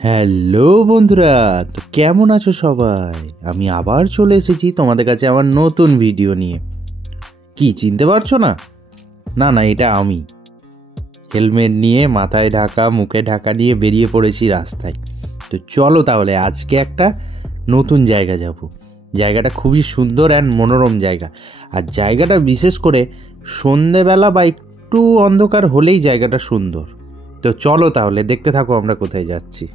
Hello বন্ধুরা, তো কেমন আছো সবাই? আমি আবার চলে এসেছি তোমাদের কাছে আমার নতুন ভিডিও নিয়ে। কি চিনতে পারছো না? না না, এটা আমি হেলমেট নিয়ে, মাথায় ঢাকা, মুখে ঢাকা নিয়ে বেরিয়ে পড়েছি রাস্তায়। তো চলো তাহলে আজকে একটা নতুন জায়গা যাব। জায়গাটা খুবই সুন্দর অ্যান্ড মনোরম জায়গা। আর জায়গাটা বিশেষ করে সন্ধেবেলা বা একটু অন্ধকার হলেই জায়গাটা সুন্দর। তো চলো তাহলে দেখতে থাকো আমরা কোথায় যাচ্ছি।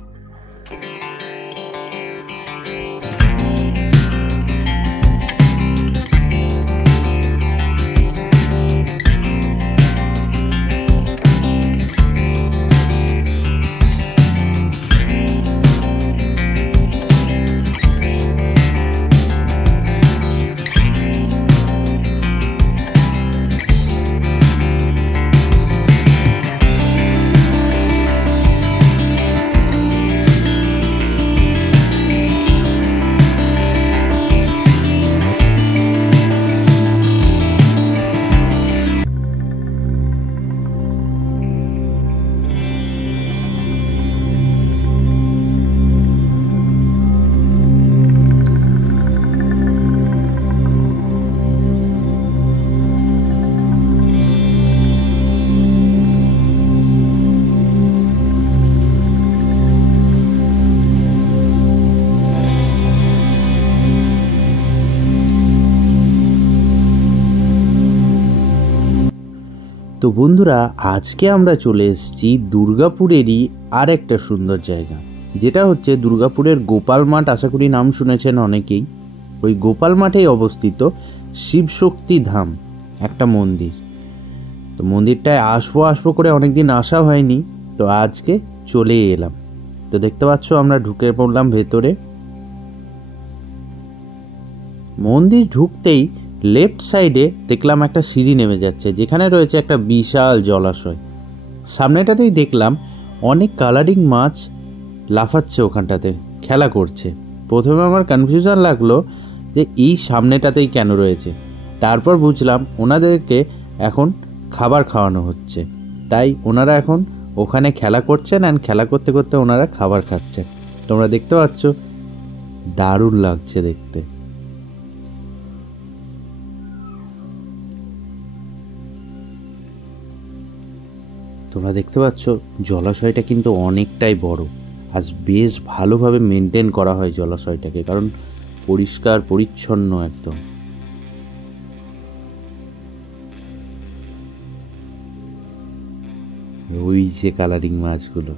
তো বন্ধুরা, আজকে আমরা চলে এসেছি দুর্গাপুরেরই আর একটা সুন্দর জায়গা, যেটা হচ্ছে দুর্গাপুরের গোপাল মাঠ। আশা করি নাম শুনেছেন অনেকেই। ওই গোপাল মাঠেই অবস্থিত শিবশক্তি ধাম, একটা মন্দির। তো মন্দিরটায় আসবো করে অনেকদিন আসা হয়নি, তো আজকে চলে এলাম। তো দেখতে পাচ্ছ আমরা ঢুকে পড়লাম ভেতরে। মন্দির ঢুকতেই লেফট সাইডে দেখলাম একটা সিঁড়ি নেমে যাচ্ছে, যেখানে রয়েছে একটা বিশাল জলাশয়। সামনেটাতেই দেখলাম অনেক কালারিং মাছ লাফাচ্ছে, ওখানটাতে খেলা করছে। প্রথমে আমার কনফিউশন লাগলো যে এই সামনেটাতেই কেন রয়েছে, তারপর বুঝলাম ওনাদেরকে এখন খাবার খাওয়ানো হচ্ছে, তাই ওনারা এখন ওখানে খেলা করছেন, অ্যান্ড খেলা করতে করতে ওনারা খাবার খাচ্ছেন। তোমরা দেখতে পাচ্ছ, দারুণ লাগছে দেখতে। তোমরা দেখতে পাচ্ছ জলাশয়টা কিন্তু অনেকটাই বড়, আজ বেশ ভালোভাবে মেনটেন করা হয় জলাশয়টাকে, কারণ পরিষ্কার পরিচ্ছন্ন একদম। ওই যে কালারিং মাছগুলো।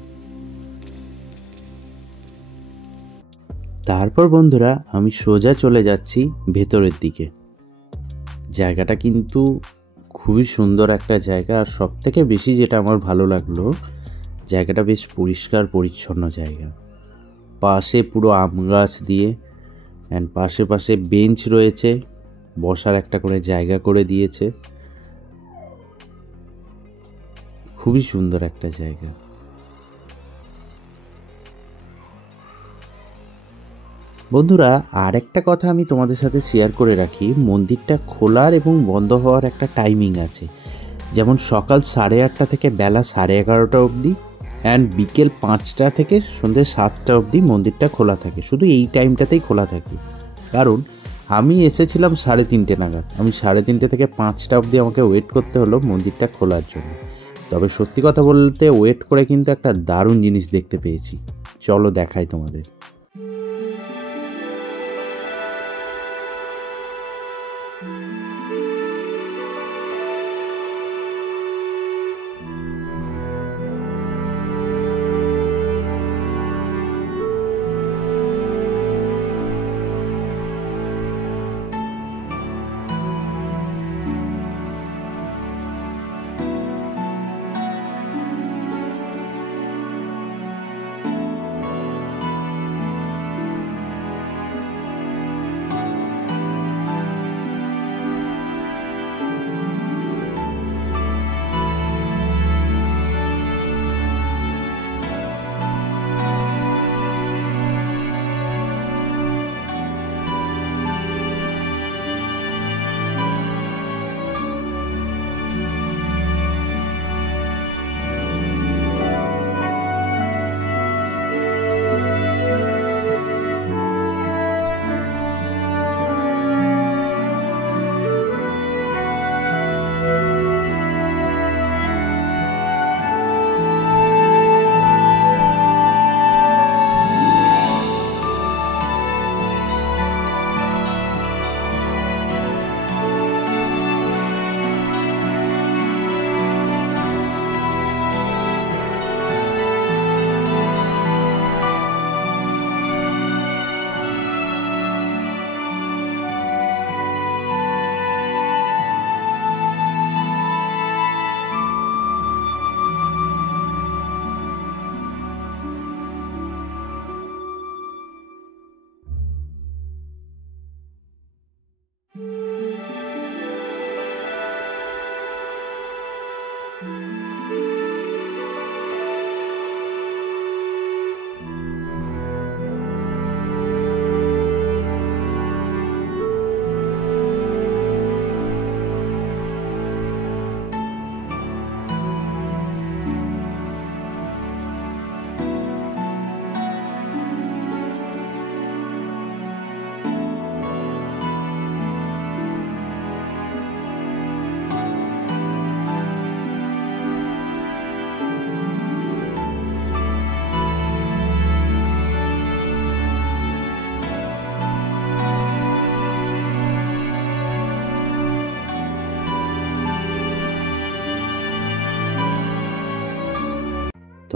তারপর বন্ধুরা আমি সোজা চলে যাচ্ছি ভেতরের দিকে। জায়গাটা কিন্তু খুবই সুন্দর একটা জায়গা, আর সব থেকে বেশি যেটা আমার ভালো লাগলো, জায়গাটা বেশ পরিষ্কার পরিচ্ছন্ন জায়গা। পাশে পুরো আম গাছ দিয়ে, অ্যান্ড পাশে পাশে বেঞ্চ রয়েছে, বসার একটা করে জায়গা করে দিয়েছে। খুবই সুন্দর একটা জায়গা। বন্ধুরা, আর একটা কথা আমি তোমাদের সাথে শেয়ার করে রাখি, মন্দিরটা খোলার এবং বন্ধ হওয়ার একটা টাইমিং আছে। যেমন সকাল 8:30 থেকে বেলা 11:30 অবধি, অ্যান্ড বিকেল 5টা থেকে সন্ধ্যে 7টা অবধি মন্দিরটা খোলা থাকে। শুধু এই টাইমটাতেই খোলা থাকে, কারণ আমি এসেছিলাম 3:30 নাগাদ। আমি 3:30 থেকে 5টা অবধি আমাকে ওয়েট করতে হলো মন্দিরটা খোলার জন্য। তবে সত্যি কথা বলতে ওয়েট করে কিন্তু একটা দারুণ জিনিস দেখতে পেয়েছি। চলো দেখাই তোমাদের।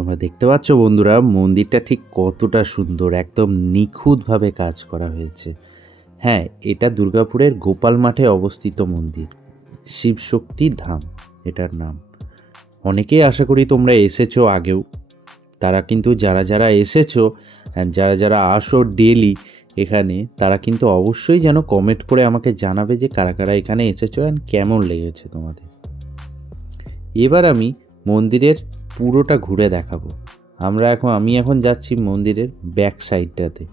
তোমরা দেখতে পাচ্ছ বন্ধুরা, মন্দিরটা ঠিক কতটা সুন্দর, একদম নিখুঁতভাবে কাজ করা হয়েছে। হ্যাঁ, এটা দুর্গাপুরের গোপাল মাঠে অবস্থিত মন্দির, শিবশক্তি ধাম এটার নাম। অনেকেই আশা করি তোমরা এসেছো আগেও। তারা কিন্তু যারা যারা এসেছো, যারা যারা আসো ডেলি এখানে, তারা কিন্তু অবশ্যই যেন কমেন্ট করে আমাকে জানাবে যে কারা কারা এখানে এসেছো অ্যান্ড কেমন লেগেছে তোমাদের। এবার আমি মন্দিরের পুরোটা ঘুরে দেখাবো। আমি এখন যাচ্ছি মন্দিরের ব্যাক সাইডটাতে।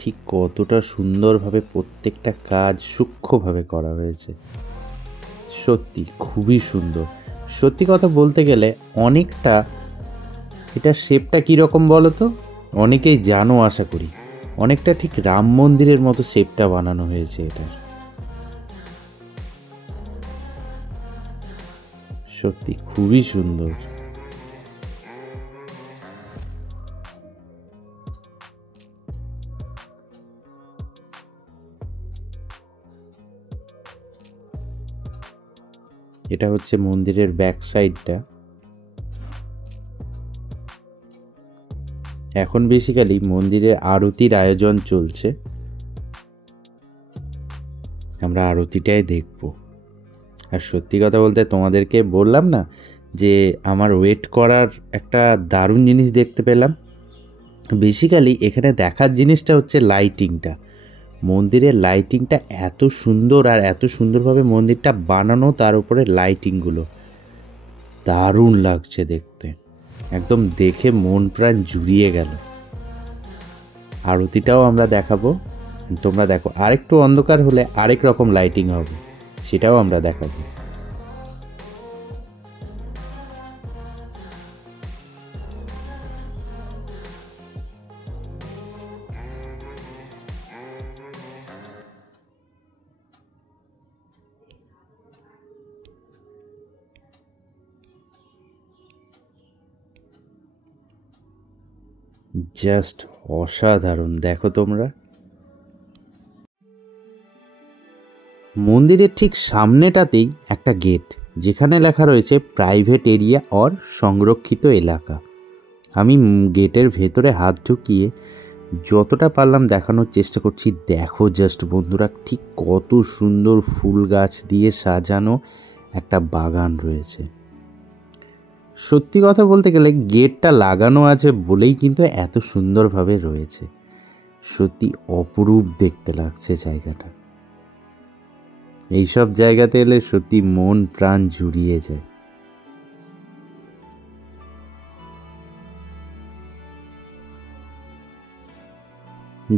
ঠিক কতটা সুন্দরভাবে প্রত্যেকটা কাজ সূক্ষ্মভাবে করা হয়েছে, সত্যি খুবই সুন্দর। সত্যি কথা বলতে গেলে অনেকটা, এটা শেপটা কীরকম বলো তো? অনেকেই জানো আশা করি, অনেকটা ঠিক রাম মন্দিরের মতো শেপটা বানানো হয়েছে এটার। সত্যি খুবই সুন্দর। এটা হচ্ছে মন্দিরের ব্যাক সাইডটা। এখন বেসিক্যালি মন্দিরে আরতির আয়োজন চলছে, আমরা আরতিটাই দেখব। আর সত্যি কথা বলতে তোমাদেরকে বললাম না যে আমার ওয়েট করার একটা দারুণ জিনিস দেখতে পেলাম। বেসিক্যালি এখানে দেখার জিনিসটা হচ্ছে লাইটিংটা। মন্দিরের লাইটিংটা এত সুন্দর, আর এত সুন্দরভাবে মন্দিরটা বানানো, তার উপরে লাইটিংগুলো দারুণ লাগছে দেখতে, একদম দেখে মন প্রাণ জুড়িয়ে গেল। আরতিটাও আমরা দেখাবো, তোমরা দেখো। আরেকটু অন্ধকার হলে আরেক রকম লাইটিং হবে, সেটাও আমরা দেখাবো। জাস্ট অসাধারণ, দেখো তোমরা। মন্দিরের ঠিক সামনেটাতেই একটা গেট, যেখানে লেখা রয়েছে প্রাইভেট এরিয়া অর সংরক্ষিত এলাকা। আমি গেটের ভেতরে হাত ঢুকিয়ে যতটা পারলাম দেখানোর চেষ্টা করছি। দেখো জাস্ট বন্ধুরা, ঠিক কত সুন্দর ফুল গাছ দিয়ে সাজানো একটা বাগান রয়েছে। সত্যি কথা বলতে গেলে গেটটা লাগানো আছে বলেই কিন্তু এত সুন্দরভাবে রয়েছে। সত্যি অপরূপ দেখতে লাগছে জায়গাটা। এইসব জায়গাতে এলে সত্যি মন প্রাণ জুড়িয়ে যায়।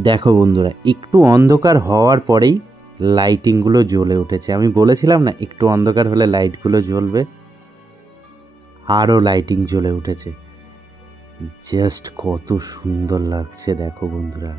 দেখো বন্ধুরা, একটু অন্ধকার হওয়ার পরেই লাইটিংগুলো জ্বলে উঠেছে। আমি বলেছিলাম না একটু অন্ধকার হলে লাইটগুলো জ্বলবে, আরও লাইটিং জ্বলে উঠেছে। জাস্ট কত সুন্দর লাগছে দেখো বন্ধুরা।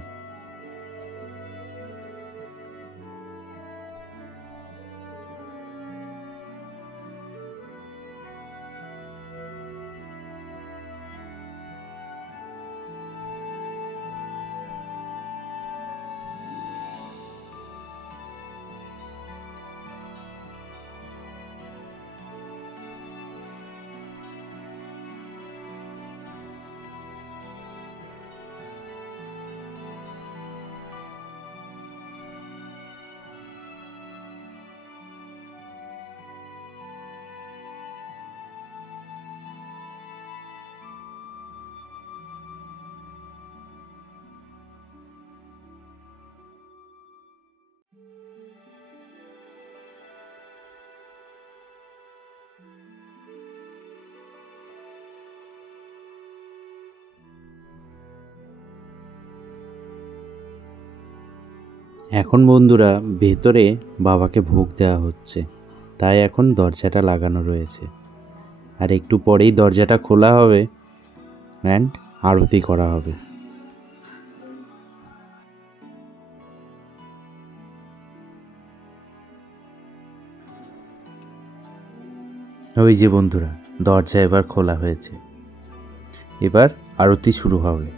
এখন বন্ধুরা ভেতরে বাবাকে ভোগ দেওয়া হচ্ছে, তাই এখন দরজাটা লাগানো রয়েছে। আর একটু পরেই দরজাটা খোলা হবে অ্যান্ড আরতি করা হবে। ওই যে বন্ধুরা, দরজা এবার খোলা হয়েছে। এবার আরতি শুরু হবে।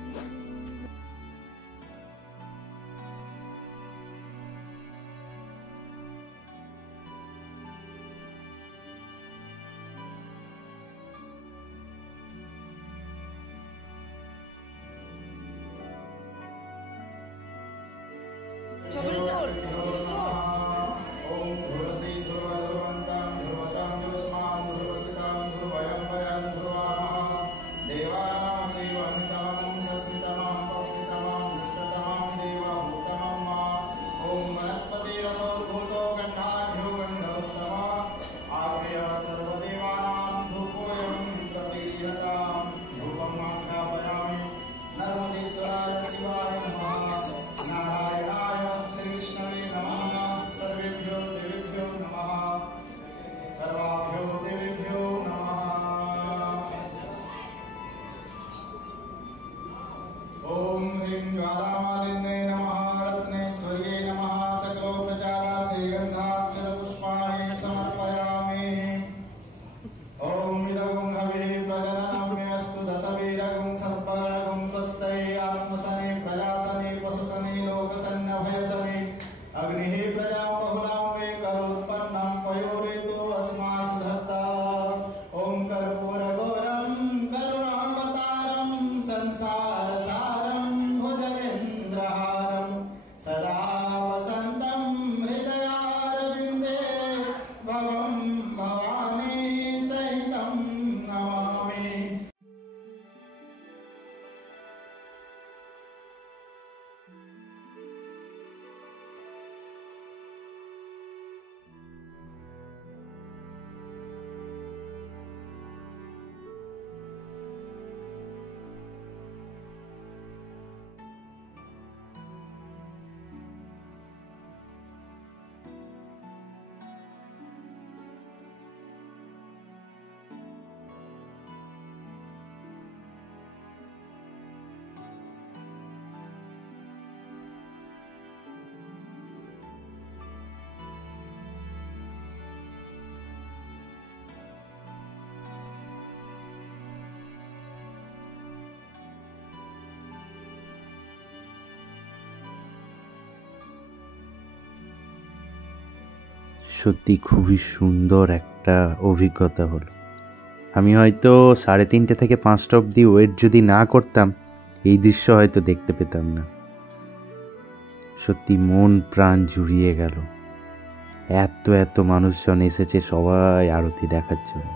সত্যি খুবই সুন্দর একটা অভিজ্ঞতা হলো। আমি হয়তো 3:30 থেকে 5টা অবধি ওয়েট যদি না করতাম, এই দৃশ্য হয়তো দেখতে পেতাম না। সত্যি মন প্রাণ জুড়িয়ে গেল। এত মানুষজন এসেছে সবাই আরতি দেখার জন্য।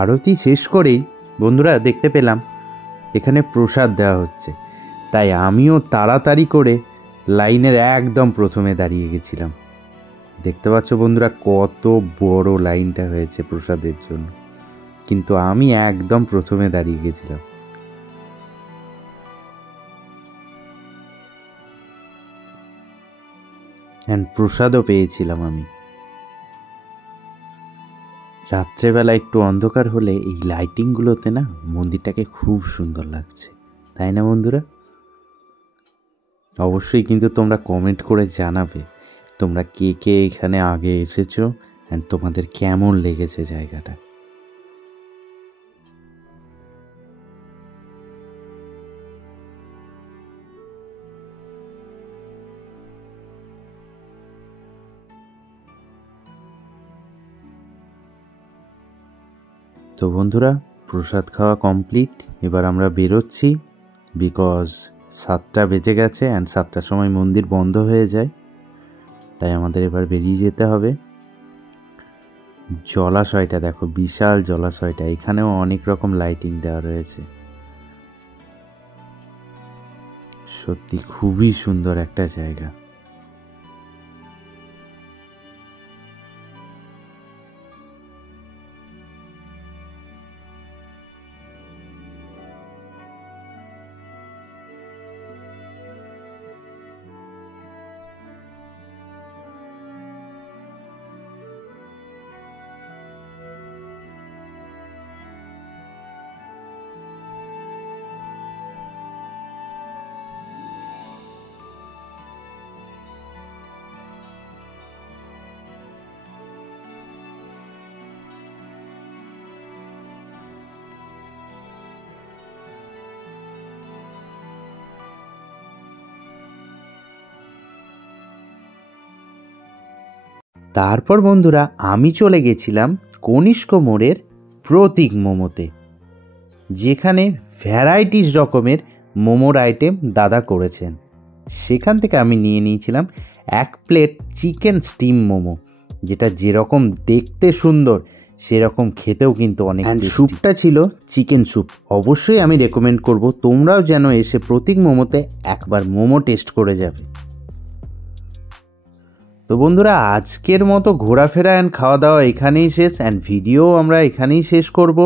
আরতি শেষ করেই বন্ধুরা দেখতে পেলাম এখানে প্রসাদ দেওয়া হচ্ছে, তাই আমিও তাড়াতাড়ি করে লাইনের একদম প্রথমে দাঁড়িয়ে গেছিলাম। দেখতে পাচ্ছ বন্ধুরা কত বড় লাইনটা হয়েছে প্রসাদের জন্য, কিন্তু আমি একদম প্রথমে দাঁড়িয়ে গেছিলাম। অ্যান্ড প্রসাদও পেয়েছিলাম আমি। রাত্রেবেলা একটু অন্ধকার হলে এই লাইটিংগুলোতে না মন্দিরটাকে খুব সুন্দর লাগছে, তাই না বন্ধুরা? অবশ্যই কিন্তু তোমরা কমেন্ট করে জানাবে তোমরা কে কে এখানে আগে এসেছো অ্যান্ড তোমাদের কেমন লেগেছে জায়গাটা। তো বন্ধুরা, প্রসাদ খাওয়া কমপ্লিট। এবার আমরা বেরোচ্ছি, বিকজ 7টা বেজে গেছে অ্যান্ড 7টার সময় মন্দির বন্ধ হয়ে যায়, তাই আমাদের এবার বেরিয়ে যেতে হবে। জলাশয়টা দেখো, বিশাল জলাশয়টা, এখানেও অনেক রকম লাইটিং দেওয়া রয়েছে। সত্যি খুবই সুন্দর একটা জায়গা। তারপর বন্ধুরা আমি চলে গেছিলাম কনিষ্ক মোড়ের প্রতীক মোমোতে, যেখানে ভ্যারাইটিস রকমের মোমোর আইটেম দাদা করেছেন। সেখান থেকে আমি নিয়ে নিয়েছিলাম 1 প্লেট চিকেন স্টিম মোমো, যেটা যেরকম দেখতে সুন্দর সেরকম খেতেও কিন্তু অনেক। স্যুপটা ছিল চিকেন স্যুপ। অবশ্যই আমি রেকমেন্ড করব তোমরাও যেন এসে প্রতীক মোমোতে একবার মোমো টেস্ট করে যাবে। তো বন্ধুরা, আজকের মতো ঘোরাফেরা অ্যান্ড খাওয়া দাওয়া এখানেই শেষ, অ্যান্ড ভিডিও আমরা এখানেই শেষ করব।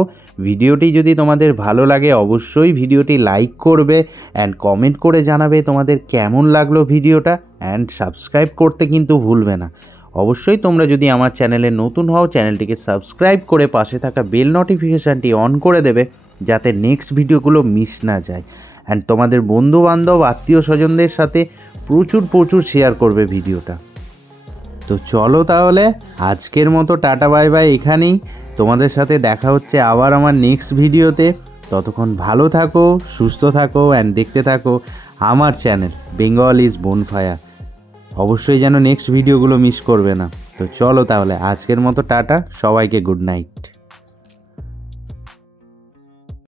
ভিডিওটি যদি তোমাদের ভালো লাগে অবশ্যই ভিডিওটি লাইক করবে অ্যান্ড কমেন্ট করে জানাবে তোমাদের কেমন লাগলো ভিডিওটা, অ্যান্ড সাবস্ক্রাইব করতে কিন্তু ভুলবে না। অবশ্যই তোমরা যদি আমার চ্যানেলে নতুন হও চ্যানেলটিকে সাবস্ক্রাইব করে পাশে থাকা বেল নোটিফিকেশানটি অন করে দেবে, যাতে নেক্সট ভিডিওগুলো মিস না যায়। অ্যান্ড তোমাদের বন্ধুবান্ধব আত্মীয় স্বজনদের সাথে প্রচুর শেয়ার করবে ভিডিওটা। তো চলো তাহলে আজকের মতো টাটা বাই বাই এখানেই। তোমাদের সাথে দেখা হচ্ছে আবার আমার নেক্সট ভিডিওতে। ততক্ষণ ভালো থাকো, সুস্থ থাকো অ্যান্ড দেখতে থাকো আমার চ্যানেল বেঙ্গল ইজ বোনফায়ার। অবশ্যই যেন নেক্সট ভিডিওগুলো মিস করবে না। তো চলো তাহলে আজকের মতো টাটা, সবাইকে গুড নাইট।